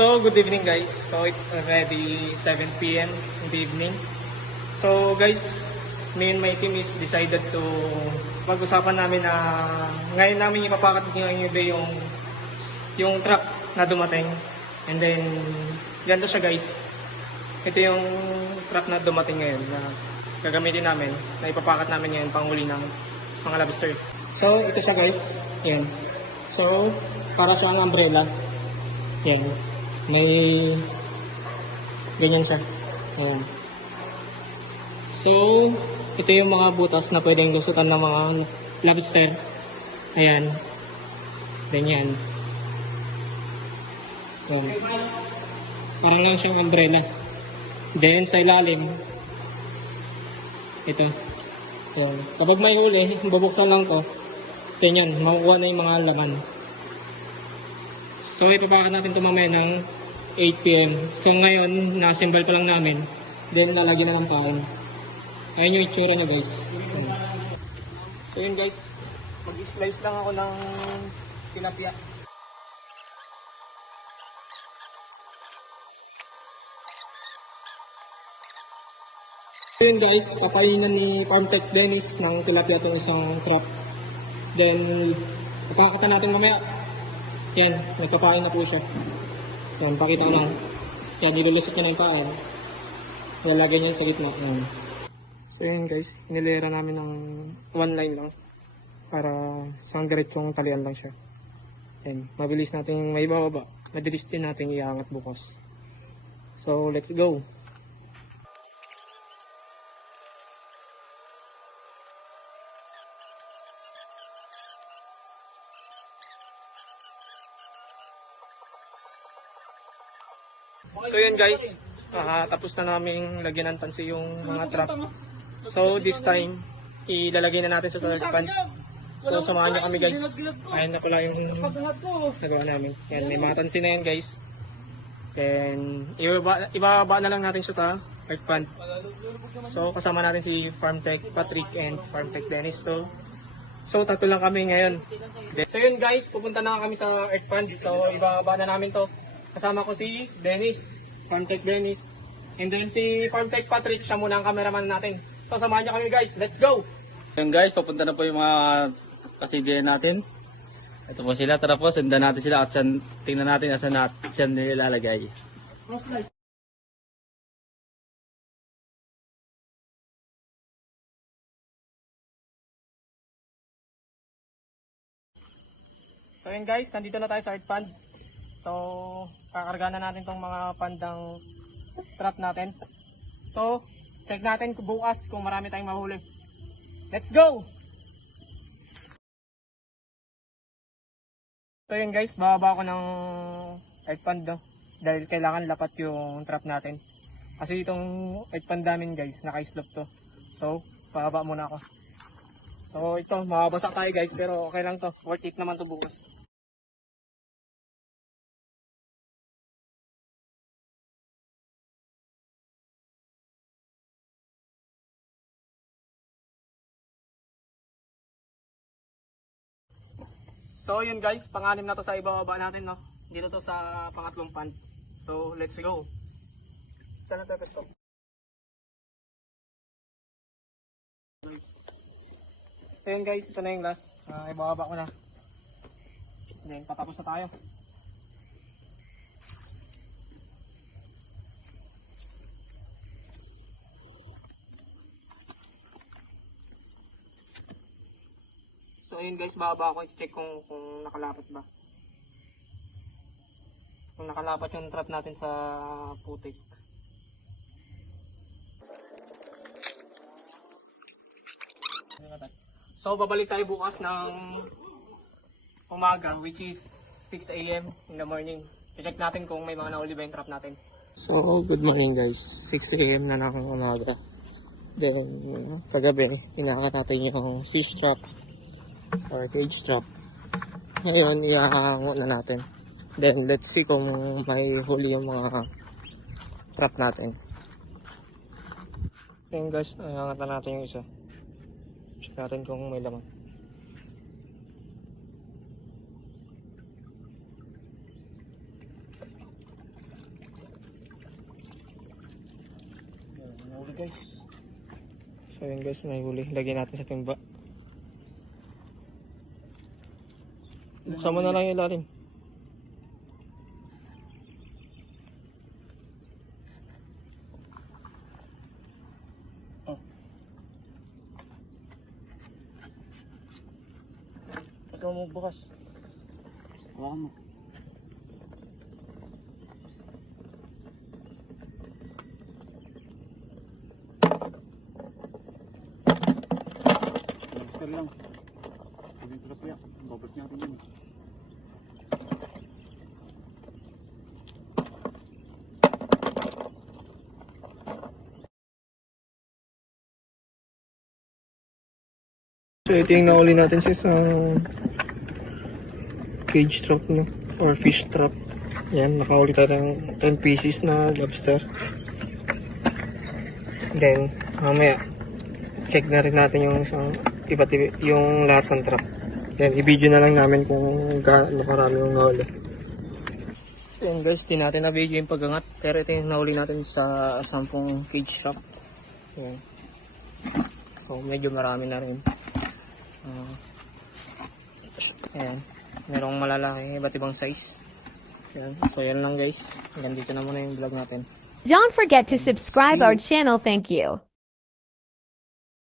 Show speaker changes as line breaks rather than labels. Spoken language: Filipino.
So, good evening guys. So, it's already 7 p.m. in the evening. So, guys, me and my team is decided to pag-usapan namin na ngayon namin ipapakat ngayong gabi yung yung truck na dumating. And then, ganito siya guys. Ito yung truck na dumating ngayon na gagamitin namin, na ipapakat namin ngayon panghuli ng mga lobster. So, ito siya guys. Yan. So, para siyang umbrella. Yan. May ganyan siya. Ayan. So, ito yung mga butas na pwedeng lusutan ng mga lobster. Ayan. Ganyan. Ayan. Parang lang siyang umbrella. Then, sa ilalim, ito. Ayan. Kapag may huli, bubuksan lang to. Yun, makukuha na yung mga laman. So, ipapakat natin ito mamaya ng 8pm. So, ngayon, na-assemble pa lang namin. Then, lalagyan na ng pain. Ayun yung itsura niya, guys. So, yun, guys. Mag-slice lang ako ng tilapia. So, yun, guys. Papainan ni Farmtech Dennis ng tilapia itong isang trap. Then, papakatan natin mamaya. Yan, nagpapain na po siya. Yan, pakita ko na. Yan, nilulusot niya yung paan. Lalagay niya sa gitna. Yan. So yun guys, nilera namin ng one line lang. Para sa diretsong talian lang siya. Yan, mabilis natin may bababa. Mabilis din natin iangat bukas. So, let's go. So yun guys, ah, tapos na namin lagyan ng tansi yung mga trap. So this time, ilalagay na natin sa third pan. So samahan niyo kami guys. Ayan na pala yung nagawa namin. Yan, may mga tansi na yan guys. Then, ibaba, ibababa na lang natin siya sa third pan. So kasama natin si Farmtech Patrick and Farmtech Dennis. So, so tatlo lang kami ngayon. So yun guys, pupunta na kami sa earth pan. So ibababa na namin to. Kasama ko si Dennis, Farmtech Dennis. And then si Farmtech Patrick, siya muna ang cameraman natin. So samahan niyo kami guys, let's go!
Yun guys, papunta na po yung mga kasigyan natin. Ito po sila, tara po, sundan natin sila at saan, tingnan natin asan natin saan nilalagay.
So yun guys, nandito na tayo sa earth pan. So, kakarga na natin tong mga pandang trap natin. So, check natin bukas kung marami tayong mahuli. Let's go! So yun guys, bababa ko ng earth pan do. Dahil kailangan lapat yung trap natin. Kasi itong earth pan namin guys, naka-slope to. So, bababa muna ako. So ito, mababasa tayo guys, pero okay lang to. Worth it naman to bukas. So yun guys, panganim na to sa ibababa natin no. Dito to sa pangatlong pan. So let's go. Saan natin ito? So yun guys, ito na yung last. Uh, ibababa ko na. Then patapos na tayo. Ayun guys, bababa ko i-check kung, kung nakalapat ba. Kung nakalapat yung trap natin sa putik. So babalik tayo bukas ng umaga which is 6 a.m. in the morning. I-check natin kung may mga nauli ba yung trap natin. So good morning guys. 6 a.m. na ng umaga. Then kagabi, inakat natin yung fish trap or cage trap. Ngayon, iahango na natin. Then, let's see kung may huli yung mga trap natin. Ayan guys, iangatan natin yung isa. Check natin kung may laman.
Ayan, huli.
So, ayan guys, may huli. Lagyan natin sa timba. Buksan mo na lang yung ilalim.
Ikaw mo bukas. Hawakan mo. Basta lang. Ko lang Babalik natin yun.
So ito yung nauli natin sa isang cage trap no? or fish trap. Yan, nakahuli tayo ng 10 pieces na lobster. Then, mamaya, check na rin natin yung isang iba't iba, yung lahat ng trap. Then, i-video na lang namin kung gaano karami yung nahuli. So yun guys, di natin na-video yung pagangat. Pero ito yung nahuli natin sa 10 cage trap. Yan. So, medyo marami na rin. Uh, ayan. Merong malalaki, iba't ibang size. Ayan. So, yan lang guys. Hanggang dito na muna yung vlog natin.
Don't forget to subscribe our channel. Thank you.